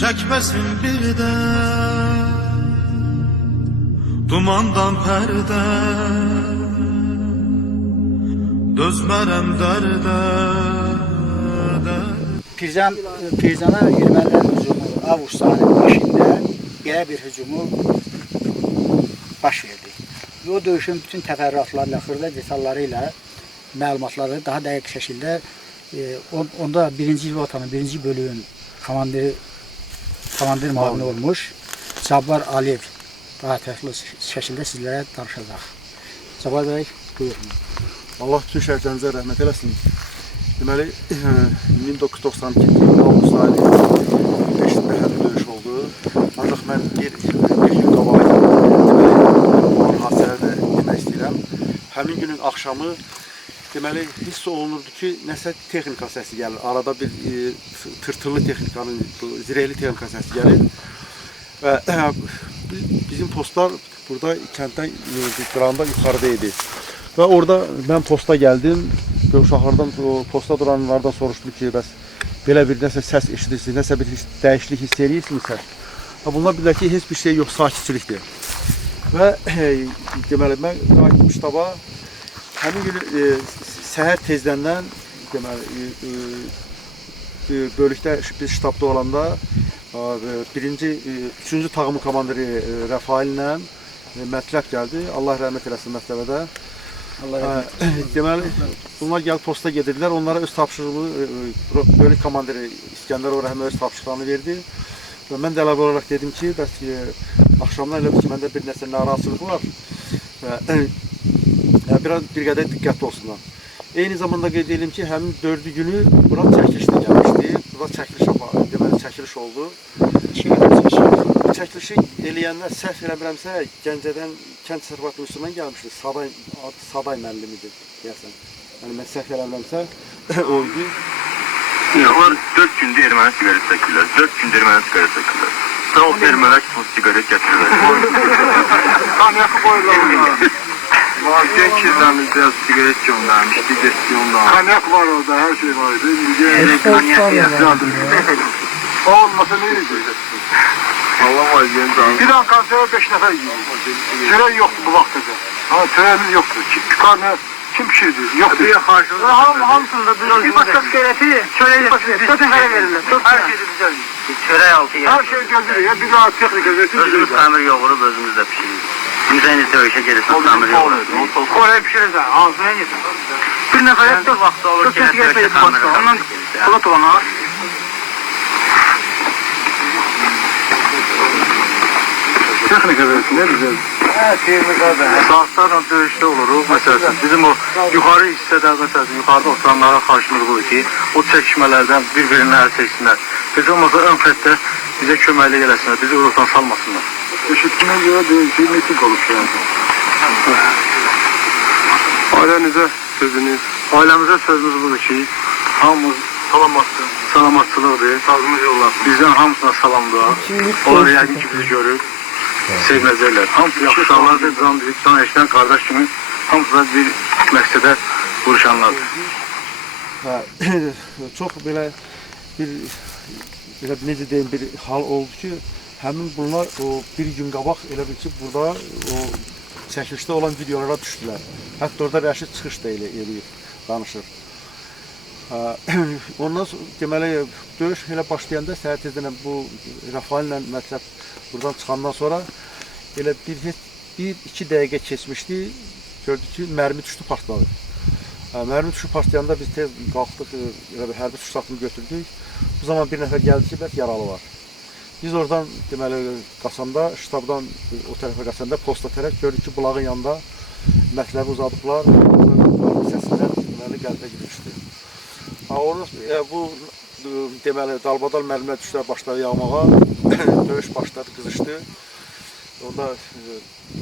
çekmesin bir de dumandan perde, dözmərəm dərdə. Pirzana ermənilərin hücumu avqust ayının başında belə bir hücumu baş verdi. O döyüşün bütün təfərrüatlarıyla, xırda detalları ilə məlumatları daha dəqiq şəkildə onda 1-ci rotanın 1-ci bölüğün komandir müavini olmuş Cabbar Aliyev daha təfərrüatlı şəkildə sizlərə danışacaq. Cabbar bəy, buyurun. Allah bütün şəhidlərimizə rəhmət eləsin. Deməli, 1992 avqust ayının 5-də hərbi döyüş oldu. Ancaq mən bir gün qabağa olan hadisələri də demək istəyirəm. Həmin günün axşamı deməli, hiss olunurdu ki, nəsə texnika səsi gəlir. Arada bir tırtırlı texnikanın, zirehli texnika səsi gəlir. Və bizim postlar burada kənddən qıranda yuxarıda idi. Və orada mən posta gəldim. Uşaqlardan, posta duranlardan soruşdum ki, bəs belə bir nəsə səs eşidirsiniz, nəsə bir dəyişiklik hiss edirsinizsə. Bunlar bilirlər ki, heç bir şey yox, sakitçilikdir. Və deməli, mən qayıtdım ştaba. Həmin gün səhər tezdəndən bölükdə biz ştabda olanda 3-cü tağımın komandiri Rəfail ilə mətləb gəldi. Allah rəhmət eləsin mətləbədə. Deməli, bunlar gəlib posta gedirdilər. Onlara öz tapşırığı, bölük komandiri İskəndər Orəhmə öz tapşırıqlarını verdi. Və mən də əlavə olaraq dedim ki, bəs axşamdan elədir ki, məndə bir nəsə narazılıq var. Bir qədər diqqətli olsunlar. Eyni zamanda qeyd edelim ki, həmin 4-cü günü bura çəkilişdə gəlmişdi. Burada çəkiliş oldu. Çəkilişi eləyənlər səhv eləmirəmsə, Gəncədən kənd təsərrüfatı üstündən gəlmişdi. Saday müəllimidir, deyəsən. Yəni, mən səhv eləmirəmsə, oydu. Onlar 4 gündə erməni siqaret çəkirlər. 4 gündə erməni siqaret çəkirlər. Sağ olsun ermənilər ki, siqaret gətirirlər. Kanyak koyurlar onlar. Vazgeç kirlərimizdə siqaret göndərmişdi, getdi onlar. Kanyak var orada, her şey var. Kanyak yazdım. Olmasa ne yiyeceksin? Allah var, yeni canım. Bir an kansere 5 nefer yiyor. Tören yoktu bu vaktidə. Ha, törenimiz yoktu. Karnı kim pişirdi? Yoktu. Bir karşılığında Hamısında bir başka sigareti çöreğe 4 nefere verirler. Her şeyi güzel. çörək altı yer. Her şey gönderiyor. Bir daha texnika versin. Özümüz xəmir yoğurub, özümüz də pişiririk. Müzəyini döyüşə gelirsən, xəmir yoğurub. Oraya pişirirsən, ağzına yesin. Bir nefere 4 vaxtı olur ki, sigaret verip başka. Ondan polat olana. Texnika versin, ne güzel. Saatlarla döyüşdə oluruq. Məsələn, bizim o yuxarı hissədə, məsələn, yuxarıda oturanlara xahişimiz budur ki, o çəkişmələrdən bir-birini əl çəksinlər. Heç olmasa ön xəttə bizə köməklik eləsinlər, bizi uğurdan salmasınlar. Eşitmeye göre değil ki, miting olmuş yani. Ailenize sözünüz? Ailəmizə sözümüz budur ki, hamımız salamatçılıqdır. Sazımız yollar. Bizdən hamısına salamdır. Onlar yəqin ki, bizi görür. Sevməcəklər. Hamısı yaxşılardır, can eşdən qardaş kimi hamısı da bir məqsədə vuruşanlardır. Çox belə necə deyim, bir hal oldu ki, həmin bunlar bir gün qabaq elə bil ki, burada o çəkilişdə olan videolara düşdülər. Hətta orada Rəşid çıxış da eləyir, danışır. Ondan sonra deməli, döyüş elə başlayanda səhər tezdən bu Rəfail ilə mətləb buradan çıxandan sonra elə bir-iki dəqiqə keçmişdi, gördük ki, mərmi düşdü, partladı. Mərmi düşdü, partlayanda biz tez qalxdıq, hərbi sursatını götürdük. Bu zaman bir nəfər gəldi ki, bəs yaralı var. Biz oradan deməli qaçanda, ştabdan o tərəfə qaçanda, posta tərəf gördük ki, bulağın yanında mətləbi uzadıblar, səsindən deməli qəlbə girmişdi. Bu deməli dalbadal mərmilər düşdülər, başladı yağmağa, döyüş başladı, qızışdı. Onda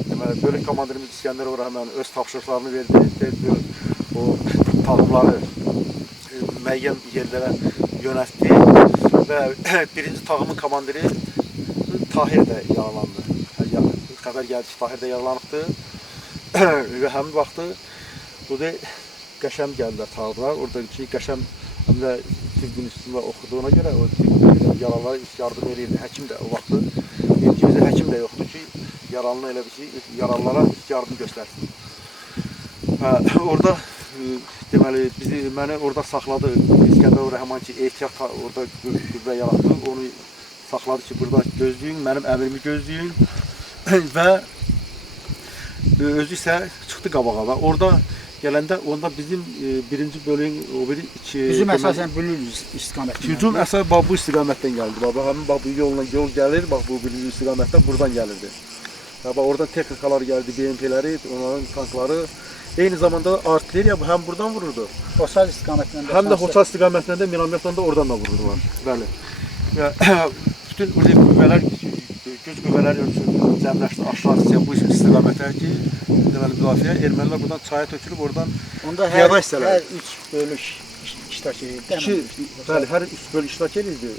deməli bölük komandirimiz İskəndər Orəhmə öz tapşırıqlarını verdi, o tağımları müəyyən yerlərə yönəltdi və birinci tağımın komandiri Tahir də yaralandı. Xəbər gəldi ki, Tahir də yaralanıbdı və həmin vaxtı Qəşəm gəldilər çağırdılar. Oradakı Qəşəm həm də tibb institutunda oxuduğuna görə o tibb yaralılara yardım edirdi. Həkim də o vaxtı bizdə həkim də yoxdur ki, yaralını elə bir ki, yaralılara yardım göstərsin. Orada deməli məni orada saxladı. İskəndər Rəhman ki, ehtiyat orada qüvvə yaratdı. Onu saxladı ki, burada gözləyin, mənim əmrimi gözləyin və özü isə çıxdı qabağa və orada gələndə onda bizim birinci bölüyün o biri iki Hücum əsasən Bülül istiqamətində. hücum əsas bu istiqamətdən gəldi. Baba həmin bu yol gəlir, bax bu birinci istiqamətdən buradan gəlirdi. Ya bax orada texnikalar gəldi, BMP-ləri, onların tankları. Eyni zamanda artilleriya həm buradan vururdu. Hosal istiqamətindən də. Həm də Hosal istiqamətində də minametlə də oradan da vururdular. Bəli. Və bütün orada qüvvələr, güc qüvvələri cəmləşdi aşağı bu istiqamətə ki, deməli müdafiə ermənilər buradan çaya tökülüb oradan Onda piyada hissələr. hər 3 bölük iştirak edirdi. Bəli, hər 3 bölük iştirak edirdi.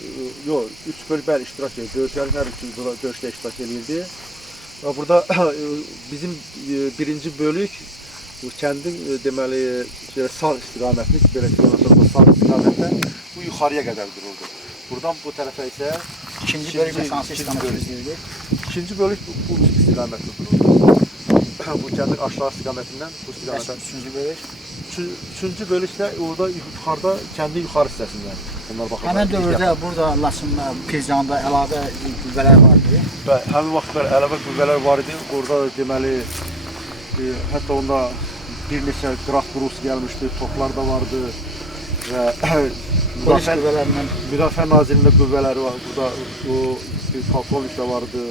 Yox, 3 bölük bəli iştirak edirdi. Döyüşlərin hər üçü döyüşdə iştirak edirdi. Və burada bizim birinci bölük bu kəndin deməli sağ istiqamətli, belə sağ istiqamətdən bu yuxarıya qədər dururdu. Buradan bu tərəfə isə ikinci bölük hansı istiqamətdə izləyirdi? İkinci bölük bu istiqamətdə dururdu. Bu kəndin aşağı istiqamətindən bu istiqamətə. Üçüncü bölük? Üçüncü bölük isə orada yuxarıda, kəndin yuxarı hissəsindən. Onlar baxırlar. Həmin dövrdə burada Laçında, Pircanda əlavə qüvvələr vardı. Və həmin vaxtlar əlavə qüvvələr var idi. Orada deməli hətta onda bir neçə qraf qurusu gəlmişdi, toplar da vardı və Polis qüvvələrindən Müdafiə Nazirliyinin qüvvələri var. Burada o polkovnik də vardı.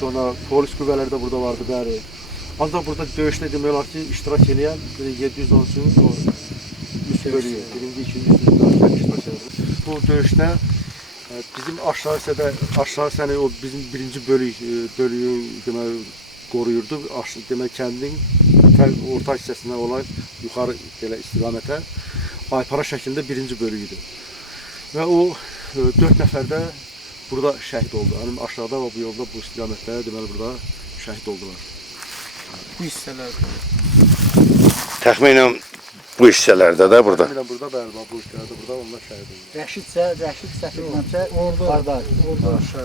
Sonra polis qüvvələri də burada vardı bəri. Ancaq burada döyüşdə demək olar ki, iştirak edən 713 o üst bölüyü, birinci, ikinci, üçüncü bölüklər iştirak edirdi. Bu döyüşdə bizim aşağı hissədə o bizim birinci bölüyü demək qoruyurdu. Demək kəndin orta hissəsindən olan yuxarı belə istiqamətə aypara şəklində birinci bölüyüdür. Və o 4 nəfər də burada şəhid oldu. Yəni aşağıda və bu yolda bu istiqamətdə deməli burada şəhid oldular. bu hissələr. Təxminən bu hissələrdə də burada. Təxminən burada bəli, bu hissələrdə burada onlar şəhid oldu. Rəşid Səfirləmsə orada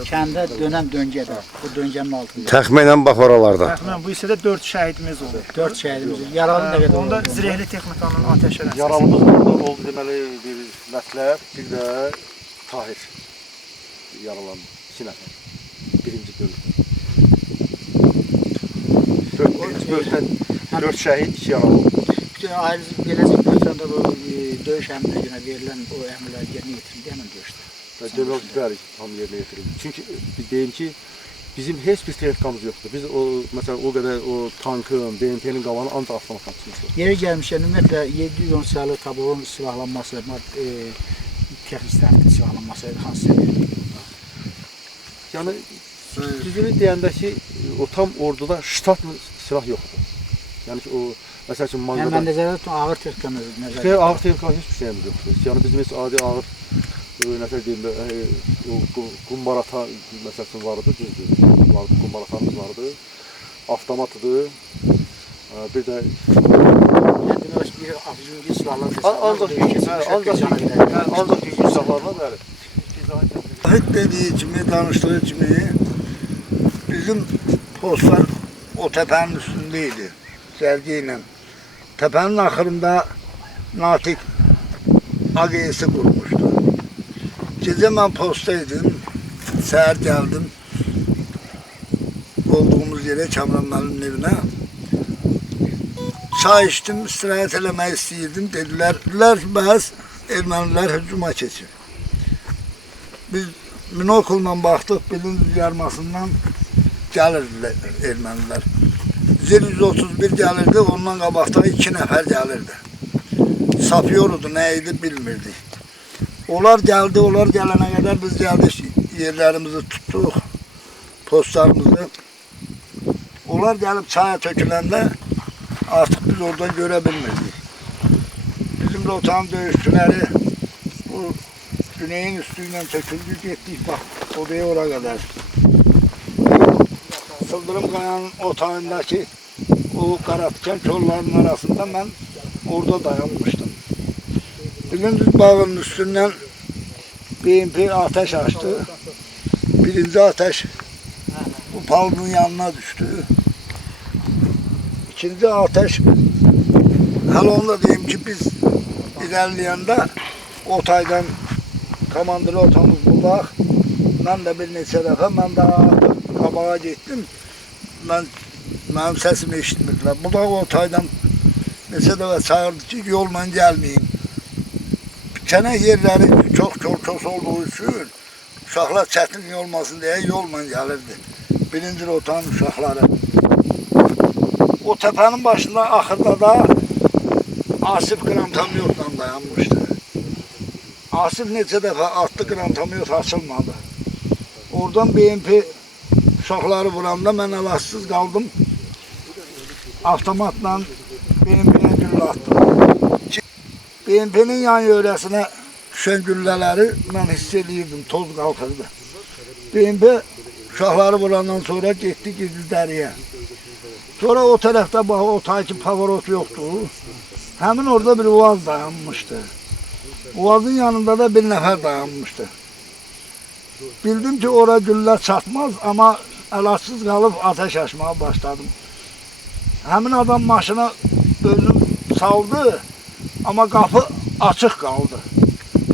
kəndə dönən döngədə, bu döngənin altında. Təxminən bax oralarda. Təxminən bu hissədə 4 şəhidimiz oldu. 4 şəhidimiz. Yaralı nə qədər oldu? Onda zirehli texnikanın atəş eləsi. Yaralımız burada oldu deməli bir Mətləb, bir də Tahir yaralandı. 2 nəfər. Birinci bölükdə. 4 şəhid, 2 yaralı oldu. Bütün ayrıca gələcək götürəndə bu döyüş əmrinə verilən o əmrlər yerinə yetirildi həmin döyüşdə. Demək bəli, tam yerinə yetirildi. Çünki deyim ki, bizim heç bir texnikamız yoxdur. Biz o məsələn o qədər o tankın, BMP-nin qalanı ancaq avtomat tankımızdır. Yeri gəlmişkən ümumiyyətlə 710 saylı taburun silahlanması, texniklərin silahlanması hansı səviyyədə? Yəni düzünü deyəndə ki, o tam orduda ştat silah yoxdur. Yəni ki, o məsəl üçün Yəni mən nəzərdə tutun ağır texnikanı nəzərdə. ağır texnikanın heç bir şeyimiz yoxdur. Yəni bizim heç adi ağır nəsə deyim, qumbarata məsələn vardı, düzdür. Vardı, qumbaratamız vardı. Avtomatıdır. Bir də demək bir yüngül silahlar ancaq yüngül silahlarla bəli. Hep dediği kimi, danıştığı kimi bizim postlar o tepenin üstündeydi. Sergiyle. Tepenin ahırında Natik AGS'i kurmuştu. Gece ben postaydım. Seher geldim. Olduğumuz yere Kamranların evine. Çay içtim, istirahat eləmək istəyirdim. Dediler ki, bəs ermənilər hücuma keçir. Biz minokulla baxdıq, bilin yarmasından gəlirdilər ermənilər. 131 gəlirdi, ondan qabaqda 2 nəfər gəlirdi. Sapıyordu, nə idi bilmirdik. Onlar gəldi, onlar gələnə qədər biz gəldik, yerlərimizi tutduq, postlarımızı. Onlar gəlib çaya töküləndə artıq biz orada görə bilmirdik. Bizim rotanın döyüşçüləri bu güneyin üstüyle töküldü, getdik bak odaya ora kadar. Sıldırım Kaya'nın otağındaki o karatiken çolların arasında ben orada dayanmışdım. Birinci bağın üstünden BMP ateş açtı. Birinci ateş bu palının yanına düştü. İkinci ateş, hele onu da diyeyim ki biz ilerleyende Otay'dan komandır otamız bulaq. Ben de bir neçə dəfə, mən daha qabağa getdim. Mənim səsimi eşitmirdilər. Bulaq Otay'dan neçə dəfə çağırdı ki, yolla gəlməyin. Kənar yerləri çox körkos olduğu üçün uşaqlar çətinlik olmasın deyə yolla gəlirdi. Birinci rotanın uşaqları. O təpənin başında axırda da Asif qrantamyotla dayanmışdı. Asif neçə dəfə atdı, qrantamyot açılmadı. Oradan BMP uşaqları vuranda mən əlatsız qaldım. Avtomatla BMP-yə güllə attım. BMP-nin yan yörəsinə düşən güllələri mən hiss edirdim, toz qalxırdı. BMP uşaqları vurandan sonra getdi gizli dəriyə. Sonra o tərəfdə bax, o tayki pavorot yoxdur. Həmin orada bir Uaz dayanmışdı. Uazın yanında da bir nəfər dayanmışdı. Bildim ki, ora güllə çatmaz, amma əlatsız qalıb ateş açmağa başladım. Həmin adam maşına özüm saldı, amma qapı açıq qaldı.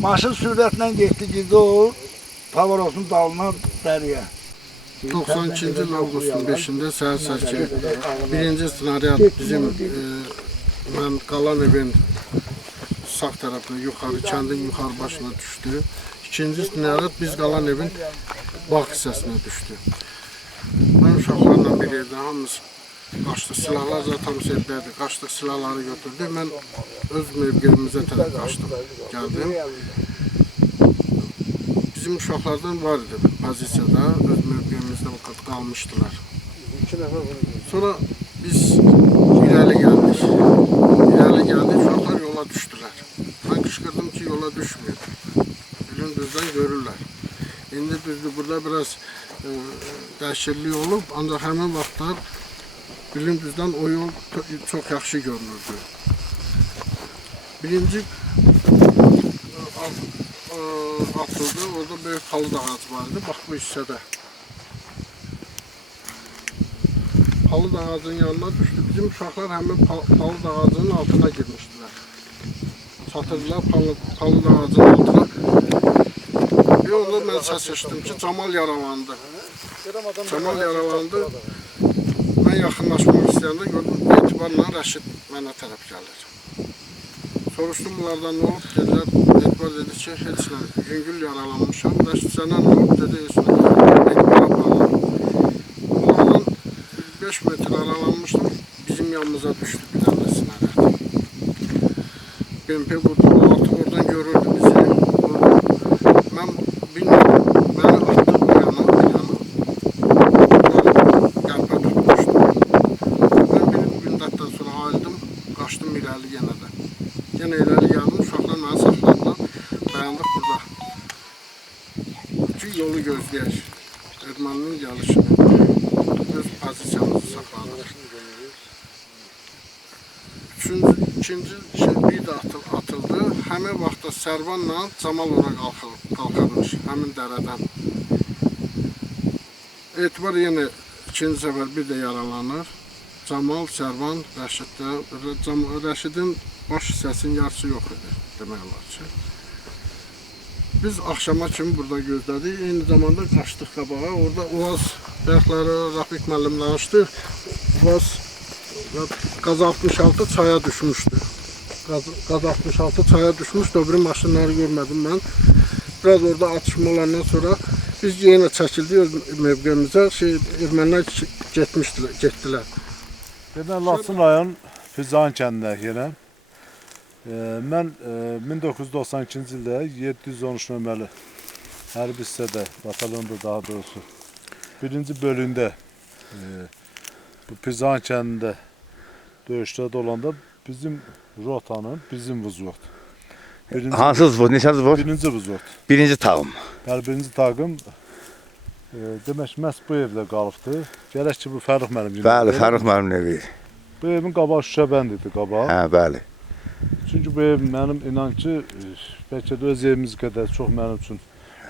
Maşın sürətlə getdi, gizli o pavorotun dalına dəriyə. 92-ci il avqustun 5-də səhər səki birinci snaryad bizim mən qalan evin sağ tərəfinə yuxarı, kəndin yuxarı başına düşdü. İkinci snaryad biz qalan evin bağ hissəsinə düşdü. Mən uşaqlarla bir yerdə hamımız qaçdıq, silahlar zaten sevdədir, qaçdıq, silahları götürdük. Mən öz mövqeyimizə tərəf qaçdım, gəldim. Bizim uşaqlardan var idi pozisiyada, öz mövqeyimizdə qalmışdılar. Sonra biz irəli gəldik. Uşaqlar yola düşdülər. Mən qışqırdım ki, yola düşmüyor. Bilim düzdən görürlər. İndi düzdür, burada biraz dəyişiklik olub, ancaq həmin vaxtlar bilim düzdən o yol çox yaxşı görünürdü. Birinci atıldı, orada böyük palıd ağacı vardı, bax bu hissədə. Palıd ağacının yanına düşdü, bizim uşaqlar həmin palıd ağacının altına girmişdilər. Çatırdılar palıd ağacının altına. Bir onda mən səs eşitdim ki, Camal yaralandı. Mən yaxınlaşmaq istəyəndə gördüm, etibarla Rəşid mənə tərəf gəlir. Soruşdum bunlardan nə olub, dedilər, etibar dedi ki, heç nə, yüngül yaralanmışam. Rəşid sənə nə olub, dedi, heç nə, etibara bağlı. Bunlardan 5 metr aralanmışdım, bizim yanımıza düşdü bir dənə sinərət. BMP vurdu, altı oradan görürdü bizi. Mən bilmirdim, məni atdı bu yana, qəlbə tutmuşdu. Mən bir müddətdən sonra ayıldım, qaçdım irəli yenə də. Yenə irəli gəldim, uşaqlar məni saxladılar, dayandıq burada. Ki yolu gözləyək, erməninin gəlişini, öz pozisiyamızı saxladıq. İkinci bir də atıldı, həmin vaxtda Sərvanla Camal ora qalxarmış, həmin dərədən. Etibar yenə ikinci səfər bir də yaralanır. Camal, Sərvan, Rəşiddə, Rəşidin baş hissəsinin yarısı yox idi, demək olar ki. Biz axşama kimi burada gözlədik, eyni zamanda qaçdıq qabağa. Orada Uaz bəyəkləri, Rafiq müəllim danışdı. Uaz Qaz 66 çaya düşmüşdü. Qaz 66 çaya düşmüşdü, öbürü maşınları görmədim mən. Biraz orada atışma olandan sonra biz yenə çəkildik öz mövqeyimizə, ermənilər getdilər. Demək, Laçın rayon Füzan kəndində yerəm. Mən 1992-ci ildə 713 nömrəli hərbi hissədə, batalyonda daha doğrusu, birinci bölündə bu Füzan kəndində döyüşdə olanda bizim rotanın, bizim vüzvot. Hansı vüzvot, neçə vüzvot? Birinci vüzvot. Birinci tağım. Yəni, birinci tağım demək, məhz bu evdə qalıbdır. Gərək ki, bu Fərux mənim evim. Bəli, Fərux mənim evi. Bu evin qabağı şüşə bənd idi, qabağı. Hə, bəli. Çünki bu ev mənim inan ki, bəlkə də öz evimiz qədər çox mənim üçün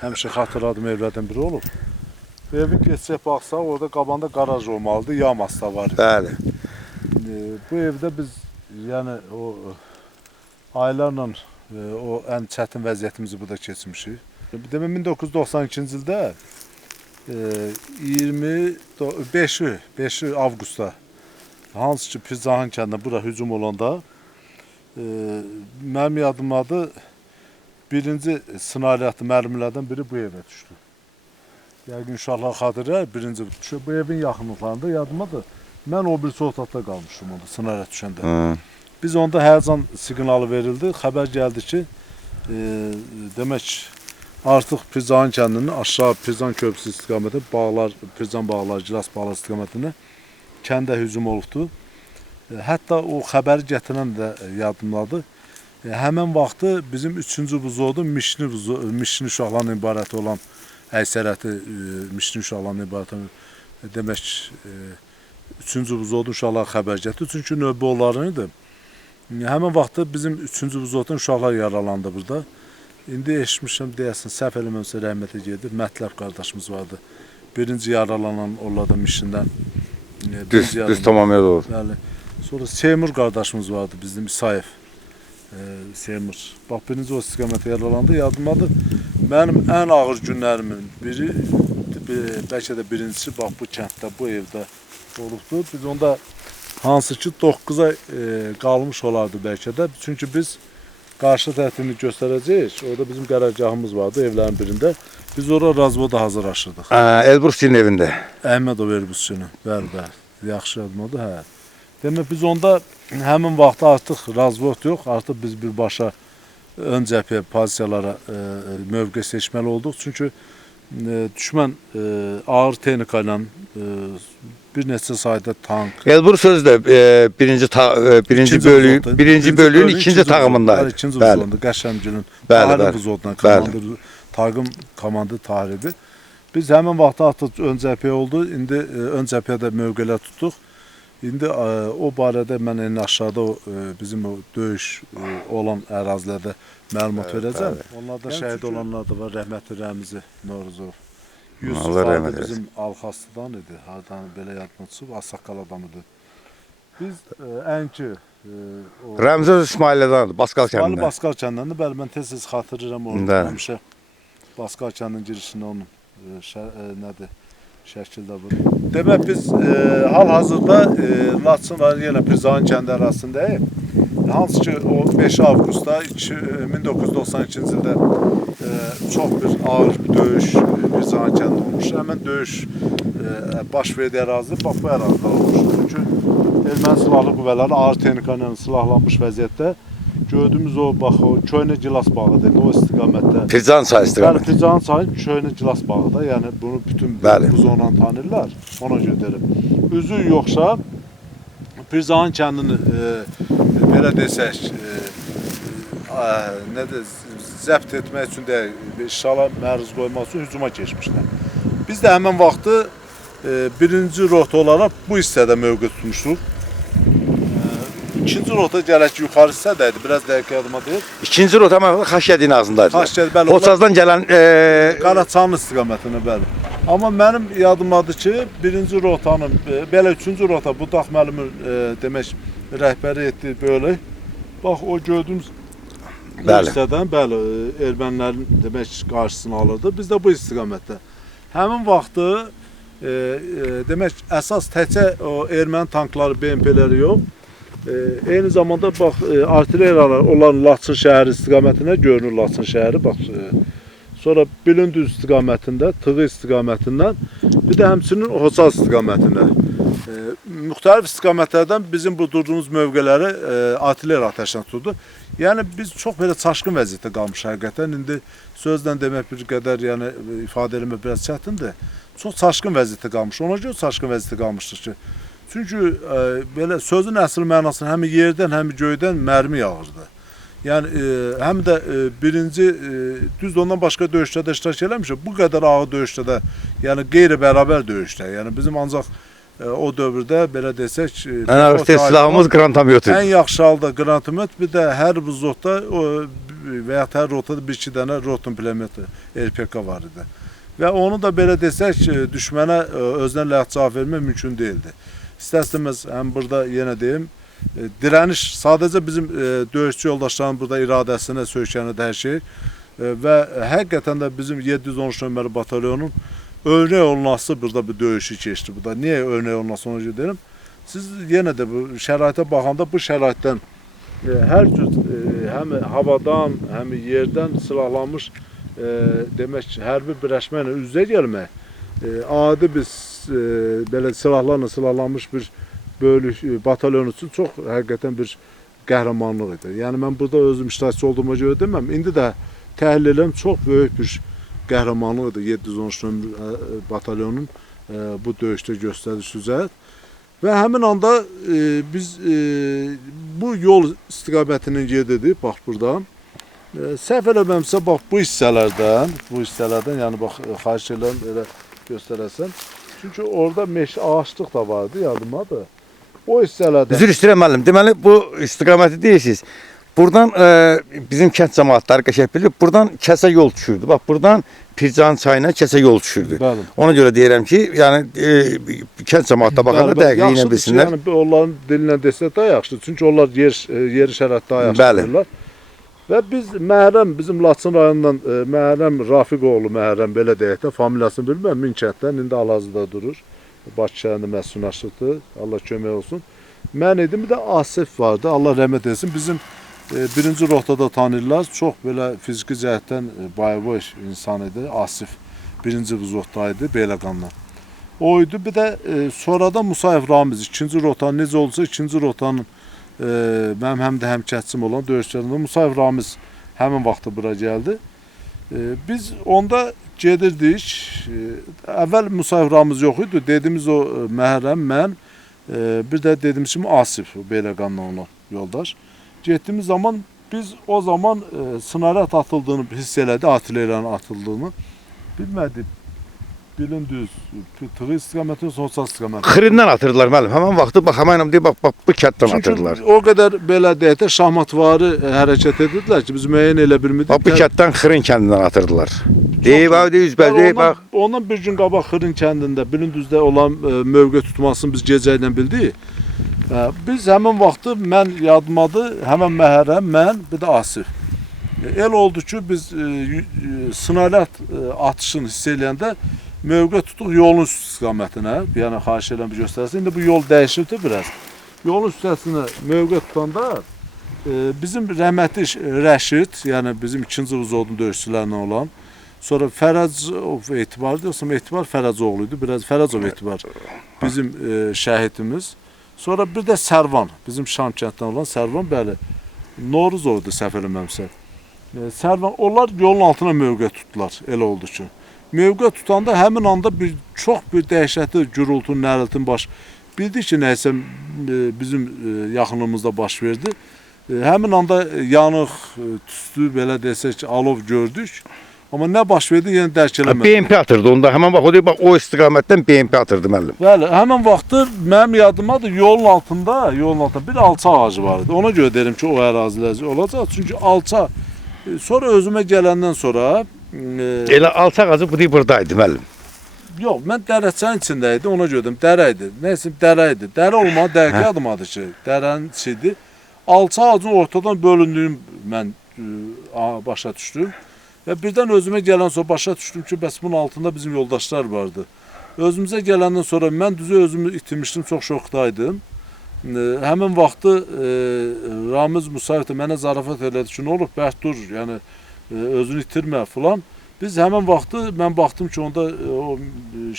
həmişə xatırladığım evlərdən biri olub. Bu evi geçsək baxsaq, orada qabanda qaraj olmalıdır, yaması da var. Bəli. Bu evdə biz yəni o aylarla o ən çətin vəziyyətimizi burada keçmişik. Demək 1992-ci ildə 5 avqustda hansı ki Pircahan kəndinə bura hücum olanda mənim yadımdadır birinci snaryadlı mərmilərdən biri bu evə düşdü. Yəqin uşaqlar xatırlayır, birinci düşdü. Bu evin yaxınlıqlarında yadımdadır. Mən o birisi otaqda qalmışdım onda snaryad düşəndə. Biz onda həyəcan siqnalı verildi. Xəbər gəldi ki, demək artıq Pircahan kəndinin aşağı Pircan köprüsü istiqamətində bağlar, Pircan bağlar, Gilas bağlar istiqamətində kəndə hücum olubdu. Hətta o xəbəri gətirən də yadımdadır. Həmən vaxtı bizim 3-cü buzodun mişni uşaqlarla ibarət olan əksəriyyəti mişni uşaqlarla ibarət olan demək 3-cü buzodun uşaqlar xəbər gətirdi. Çünki növbə onların idi. Həmən vaxtda bizim 3-cü buzodun uşaqlar yaralandı burada. İndi eşitmişəm deyəsən, səhv eləməmsə rəhmətə gedir. Mətləb qardaşımız vardı. Birinci yaralanan onlardan mişindən. Düz tamamilə olur. Bəli. Sonra Seymur qardaşımız vardı bizim İsayev. Seymur. Bax birinci o istiqamətə yaralandı. Yadımdadır. Mənim ən ağır günlərimin biri, bəlkə də birincisi bax bu kənddə, bu evdə olubdur. Biz onda hansı ki 9 ay qalmış olardı bəlkə də. Çünki biz qarşı təhdini göstərəcəyik. Orada bizim qərargahımız vardı evlərin birində. Biz orada razvoda hazırlaşırdıq. Elbrusçinin evində. Əhmədov Elbrusçinin. Bəli, bəli. Yaxşı yadımdadır, hə. Demək biz onda həmin vaxtda artıq razvod yox, artıq biz birbaşa ön cəbhə pozisiyalara mövqe seçməli olduq. Çünki düşmən ağır texnika ilə bir neçə sayda tank. Elbrus özü də birinci bölüyün ikinci tağımındaydı. İkinci vüzodunda, Qəşəmgilin Tahir vüzoduna komandı Tahir'di. Biz həmin vaxtda artıq ön cəbhə oldu. İndi ön cəbhədə mövqelər tutduq. İndi o barədə mən indi aşağıda bizim o döyüş olan ərazilərdə məlumat verəcəm. Onlarda şəhid olanlar da var. Rəhmətli Rəmizi Noruzov. Yusuf adı bizim Alxaslıdan idi. Hardan belə yadına çıxıb, Assaqqal adamıdır. Biz ənki Rəmzi öz İsmailiyədandır, Baskal kəndindən. Baskal kəndindən, bəli, mən tez-tez xatırlayıram onu. Həmişə Baskal kəndinin girişində onun nədir? Şəkildə bu. Demək biz hal-hazırda Laçın rayonu ilə Pircahan kəndi ərazisindəyik. Hansı ki o 5 avqustda 1992-ci ildə çox bir ağır döyüş Pircahan kəndi olmuş. Həmən döyüş baş verdiyi ərazi bax bu ərazidə olmuşdur. Çünki erməni silahlı qüvvələri ağır texnika ilə silahlanmış vəziyyətdə gördüyümüz o bax o Köhnə Gilas bağı dedi, o istiqamətdə. Pircahan çayı istiqaməti. Pircahan çayı Köhnə Gilas bağı da, yəni bunu bütün bu zonadan tanırlar. Ona görə deyirəm. Üzü yoxsa Pircahan kəndini belə desək, zəbt etmək üçün də işğala məruz qoymaq üçün hücuma keçmişlər. Biz də həmən vaxtı birinci rota olaraq bu hissədə mövqe tutmuşduq. İkinci rota gələk yuxarı hissədəydi, biraz dəqiq yadıma deyil. İkinci rota Xaşyədin ağzındaydı. Xaşyəd, bəli. Oçazdan gələn Qaraçanlı istiqamətinə, bəli. Amma mənim yadımdadır ki, birinci rotanın, belə üçüncü rota, bu Dağ müəllimin demək, rəhbəri etdiyi böyle. Bax, o gördüyümüz hissədən, bəli, ermənilərin demək, qarşısını alırdı. Biz də bu istiqamətdə. Həmin vaxtı, demək, əsas təkcə erməni tankları, BMP-ləri yox, eyni zamanda bax artilleriyalar olan Laçın şəhəri istiqamətinə görünür Laçın şəhəri bax. Sonra Bilindüz istiqamətində, Tığı istiqamətindən, bir də həmçinin Hoçaz istiqamətində. Müxtəlif istiqamətlərdən bizim bu durduğumuz mövqeləri artilleriya atəşlə tutdu. Yəni biz çox belə çaşqın vəziyyətdə qalmış həqiqətən. İndi sözlə demək bir qədər, yəni ifadə eləmək biraz çətindir. Çox çaşqın vəziyyətdə qalmış. Ona görə çaşqın vəziyyətdə qalmışdır ki, çünki belə sözün əsl mənasını həm yerdən, həm göydən mərmi yağırdı. Yəni həm də birinci düz ondan başqa döyüşlərdə iştirak eləmişik. Bu qədər ağır döyüşdə də, yəni qeyri-bərabər döyüşdə. Yəni bizim ancaq o dövrdə belə desək, Ən ağır silahımız qrantomet ən idi. yaxşı halda qrantomet, bir də hər vızotda və ya hər rotada 1-2 dənə rotum pulemyotu RPK var idi. Və onu da belə desək, düşmənə özünə ləhət cavab vermək mümkün deyildi. İstərsəmiz həm burada yenə deyim, dirəniş sadəcə bizim döyüşçü yoldaşların burada iradəsinə söykənir hər şey və həqiqətən də bizim 713 nömrəli batalyonun örnek olması burada bir döyüşü keçdi. Bu da niyə örnek olması onu deyirəm? Siz yenə də bu şəraitə baxanda bu şəraitdən hər cür həm havadan, həm yerdən silahlanmış demək hərbi birləşməklə üz-üzə gəlmək adi biz belə silahlarla silahlanmış bir bölük batalyon üçün çox həqiqətən bir qəhrəmanlıq idi. Yəni mən burada özüm iştirakçı olduğuma görə deməm. İndi də təhlil edirəm, çox böyük bir qəhrəmanlıq idi 713 batalyonun bu döyüşdə göstərdiyi sücət. Və həmin anda biz bu yol istiqamətinin gedirik, bax burada. Səhv eləməmsə, bax bu hissələrdən, yəni bax xahiş edirəm elə göstərəsən. Çünki orada ağaçlıq da vardı, yadımdadır. O hissələrdən... Üzr istəyirəm müəllim. Deməli, bu istiqaməti deyirsiniz. Buradan bizim kənd cəmaatları qəşəng bilir. Buradan kəsə yol düşürdü. Bax, buradan Pircan çayına kəsə yol düşürdü. Bəli. Ona görə deyirəm ki, yəni kənd cəmaatına baxanda dəqiqliyi ilə bilsinlər. Yəni onların dilinə desək daha yaxşıdır. Çünki onlar yeri şərait daha yaxşı bilirlər. Və biz Məhrəm, bizim Laçın rayonundan Məhrəm Rafiqoğlu Məhrəm, belə deyək də, familiyasını bilmirəm, Minkənddən, indi hal-hazırda durur. Bakı şəhərində məskunlaşıqdır, Allah kömək olsun. Mən idim, bir də Asif vardı, Allah rəhmət etsin. Bizim birinci rotada tanıyırlar, çox belə fiziki cəhətdən bayboy insan idi, Asif. Birinci vüzotdaydı, Beyləqandan. O idi, bir də sonradan Musayev Ramiz, ikinci rotanın necə olsa, ikinci rotanın mənim həm də həmkətçim olan döyüşçülərində Musayev Ramiz həmin vaxtda bura gəldi. Biz onda gedirdik, əvvəl Musayev Ramiz yox idi, dediyimiz o Məhrəm, mən, bir də dediyimiz kimi Asif, Beyləqandan olan yoldaş. Getdiyimiz zaman biz o zaman snaryad atıldığını hiss elədi, artilleriyanın atıldığını bilmədik. Bilin düz, tığ istiqamətin sonsa istiqamətin. Xirindən atırdılar müəllim. Həmən vaxtı bax, həmən deyib, bax, bu kətdən atırdılar. Çünki o qədər belə deyək də şahmatvari hərəkət edirdilər ki, biz müəyyən elə bilmirdik. Bax, bu kətdən Xirin kəndindən atırdılar. Deyib, üzbəz, deyib, bax. Ondan bir gün qabaq Xirin kəndində, bilin düzdə olan mövqe tutmasını biz gecə ilə bildik. Biz həmin vaxtı, mən yadmadı, həmən Məhərrəm, mən, bir də Asif. El oldu ki, biz snaryad atışını hiss eləyəndə mövqe tutuq yolun üst istiqamətinə, yəni xahiş edirəm bir göstərsin. İndi bu yol dəyişibdir biraz. Yolun üstəsinə mövqe tutanda bizim rəhmətli Rəşid, yəni bizim ikinci vüzodun döyüşçülərindən olan, sonra Fərəcov Etibar deyirsəm, Etibar Fərəcoğlu idi, biraz Fərəcov Etibar bizim şəhidimiz. Sonra bir də Sərvan, bizim Şam kənddən olan Sərvan, bəli, Noruzovdur səhv eləməmsə. Sərvan, onlar yolun altına mövqe tutdular, elə oldu ki. Mövqe tutanda həmin anda çox bir dəhşətli gürültün, nəriltin bildik ki, nəysə bizim yaxınlığımızda baş verdi. Həmin anda yanıq, tüstü, belə desək ki, alov gördük. Amma nə baş verdi, yenə dərk eləmədik. BMP atırdı onda, həmən vaxt o deyib, bax, o istiqamətdən BMP atırdı müəllim. Bəli, həmin vaxtı mənim yadımadır, yolun altında bir alça ağacı var idi. Ona görə deyirəm ki, o ərazilər olacaq. Çünki alça, sonra özümə gələndən sonra... Elə alça ağacı bu deyib buradaydı müəllim. Yox, mən dərəçənin içində idi, ona görə dedim, dərə idi. Nəysə, dərə idi. Dərə olmağı dəqiq adımadır ki, dərənin içiydi. Alça ağacının ortadan bölündüyüm mən başa düşdüm. Və birdən özümə gələn sonra başa düşdüm ki, bəs bunun altında bizim yoldaşlar vardı. Özümüzə gələndən sonra mən düzü özümü itirmişdim, çox şokdaydım. Həmin vaxtı Ramiz Musayev də mənə zarafat elədi ki, nə olub, bəht dur, yəni özünü itirmə filan. Biz həmin vaxtı mən baxdım ki, onda o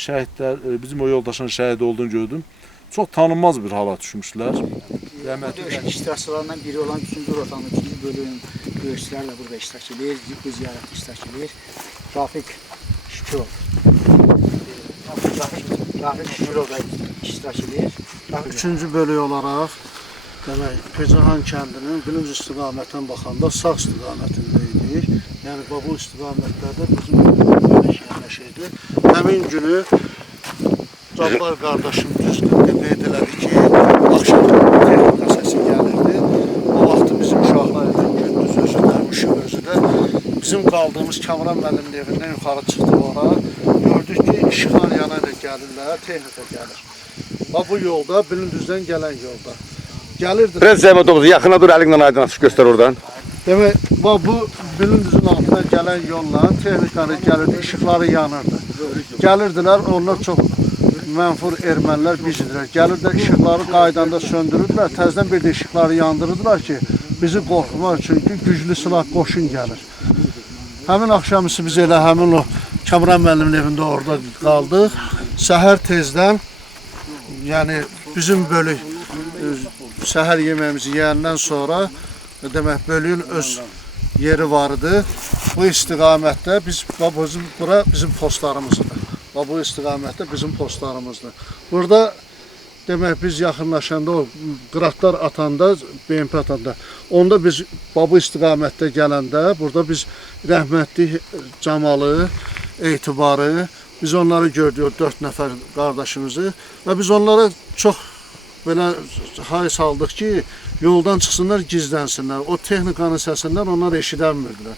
şəhidlər, bizim o yoldaşın şəhid olduğunu gördüm. Çox tanınmaz bir hala düşmüşlər. İştirakçılarından biri olan 3-cü rotanın 3-cü bölüğün döyüşçüləri də burada iştirak edir, bu ziyarətdə iştirak edir. Rafiq Şükürov. Rafiq Şükürov da iştirak edir. 3-cü bölük olaraq demək, Pircahan kəndinin birinci istiqamətdən baxanda sağ istiqamətində idik. Yəni bu istiqamətlərdə bizim bölük yerləşirdi. Həmin günü Cabbar qardaşım düzdür. qeyd elədi ki, axşam texnika səsi gəlirdi. O vaxt bizim uşaqlar idi, gündüz özü də, uşaq özü də. Bizim qaldığımız Kamran müəllimin evindən yuxarı çıxdıq ora. Gördük ki, işıqlar yana ilə gəlirlər, texnika gəlir. Və bu yolda, Bilindüzdən gələn yolda. Gəlirdi. Biraz zəhmət olursa yaxına dur əlinlə aydın açıq göstər oradan. Demək, bu Bilindüzün altına gələn yolla texnikanı gəlirdi, işıqları yanırdı. Gəlirdilər, onlar çox mənfur ermənilər bizidirlər. Gəlirdilər, işıqları qaydanda söndürürdülər, təzdən bir də işıqları yandırırdılar ki, bizi qorxmaq üçün ki, güclü silah qoşun gəlir. Həmin axşamısı biz elə həmin o Kamran müəllimin evində orada qaldıq. Səhər tezdən, yəni bizim bölük səhər yeməyimizi yeyəndən sonra demək bölüyün öz yeri var idi. Bu istiqamətdə bura bizim postlarımızdır. Bu istiqamətdə bizim postlarımızdır. Burada demək biz yaxınlaşanda o qıratlar atanda, BMP atanda, onda biz bu istiqamətdə gələndə burada biz rəhmətli Camalı, Etibarı, biz onları gördük, o 4 nəfər qardaşımızı və biz onlara çox belə hay saldıq ki, yoldan çıxsınlar, gizlənsinlər. O texnikanın səsindən onlar eşidənmirdilər.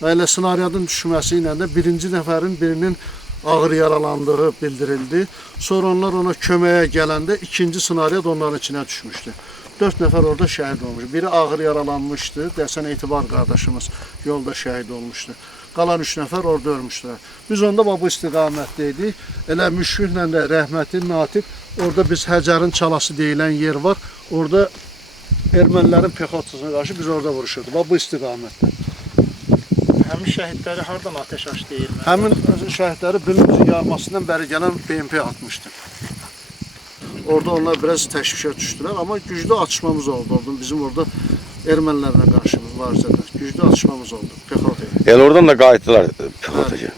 Və elə snaryadın düşməsi ilə də birinci nəfərin birinin ağır yaralandığı bildirildi. Sonra onlar ona köməyə gələndə ikinci snaryad onların içinə düşmüşdü. 4 nəfər orada şəhid olmuş. Biri ağır yaralanmışdı, dəsən Etibar qardaşımız yolda şəhid olmuşdu. Qalan 3 nəfər orada ölmüşdülər. Biz onda bu istiqamətdə idik. Elə müşfihlə də rəhmətli Natiq, orada biz Həcərin çalası deyilən yer var. Orada ermənilərin pexotasına qarşı biz orada vuruşurduq. Bu istiqamətdə. Həmin şəhidləri hardan atəş açdı ermənilər? Həmin şəhidləri Bilindüzün yarmasından bəri gələn BMP atmışdı. Orada onlar biraz təşvişə düşdülər, amma güclü atışmamız oldu. Bizim orada ermənilərlə qarşı mübarizədə güclü atışmamız oldu. Pexotaya. El oradan da qayıtdılar pexotaya.